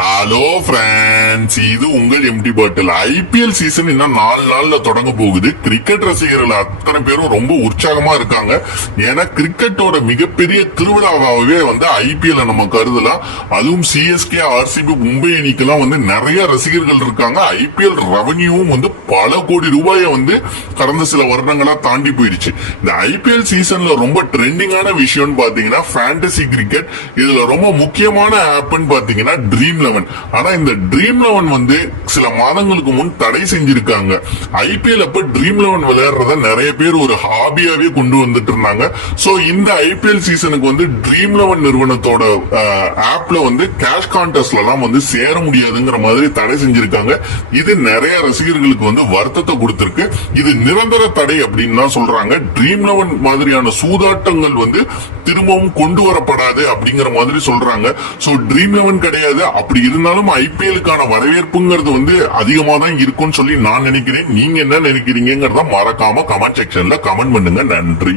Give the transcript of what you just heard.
Hello friends, இது உங்கள் empty பாட்டில். IPL season இன்னும் 4 நாள்ல தொடங்க போகுது. கிரிக்கெட் ரசிகர்கள் அத்தனை பேரும் ரொம்ப உற்சாகமா இருக்காங்க. ஏன்னா கிரிக்கெட்டோட மிகப்பெரிய திருவிழாவாகவே ஐபிஎல் நம்ம கருதலாம். அதுவும் சிஎஸ்கே, ஆர்சிபி, மும்பை அணிக்கெல்லாம் நிறைய ரசிகர்கள் இருக்காங்க. ஐபிஎல் ரெவன்யூவும் பல கோடி ரூபாயை கடந்த சில வருடங்களா தாண்டி போயிடுச்சு. இந்த ஐபிஎல் சீசன்ல ரொம்ப ட்ரெண்டிங்கான விஷயம் பாத்தீங்கன்னா ஃபேண்டசி கிரிக்கெட். இதுல ரொம்ப முக்கியமான ஆப்னு பாத்தீங்கன்னா ட்ரீம் 11. ஆனா இந்த ட்ரீம் 11 சில மாதங்களுக்கு முன் தடை செஞ்சிருக்காங்க. ஐபிஎல் அப்ப ட்ரீம் 11 விளையாடுறத நிறைய பேர் ஒரு ஹாபியாவே கொண்டு வந்துட்டு இருந்தாங்க. சோ இந்த ஐபிஎல் சீசனுக்கு ட்ரீம் 11 நிறுவனத்தோட ஆப்ல கேஷ் கான்டெஸ்ட்ல எல்லாம் சேர முடியாதுங்கிற மாதிரி தடை செஞ்சிருக்காங்க. இது நிறைய ரசிகர்களுக்கு வருத்தத்தை கொடுத்திருக்கு. இது நிரந்தர தடை அப்படின்னு தான் சொல்றாங்க. ட்ரீம் 11 மாதிரியான சூதாட்டங்கள் திரும்பவும் கொண்டு வரப்படாது அப்படிங்கிற மாதிரி சொல்றாங்க. சோ ட்ரீம் 11 கிடையாது. அப்படி இருந்தாலும் ஐபிஎலுக்கான வரவேற்புங்கிறது அதிகமா தான் இருக்கும்னு சொல்லி நான் நினைக்கிறேன். நீங்க என்ன நினைக்கிறீங்கிறத மறக்காம கமெண்ட் செக்ஷன்ல கமெண்ட் பண்ணுங்க. நன்றி.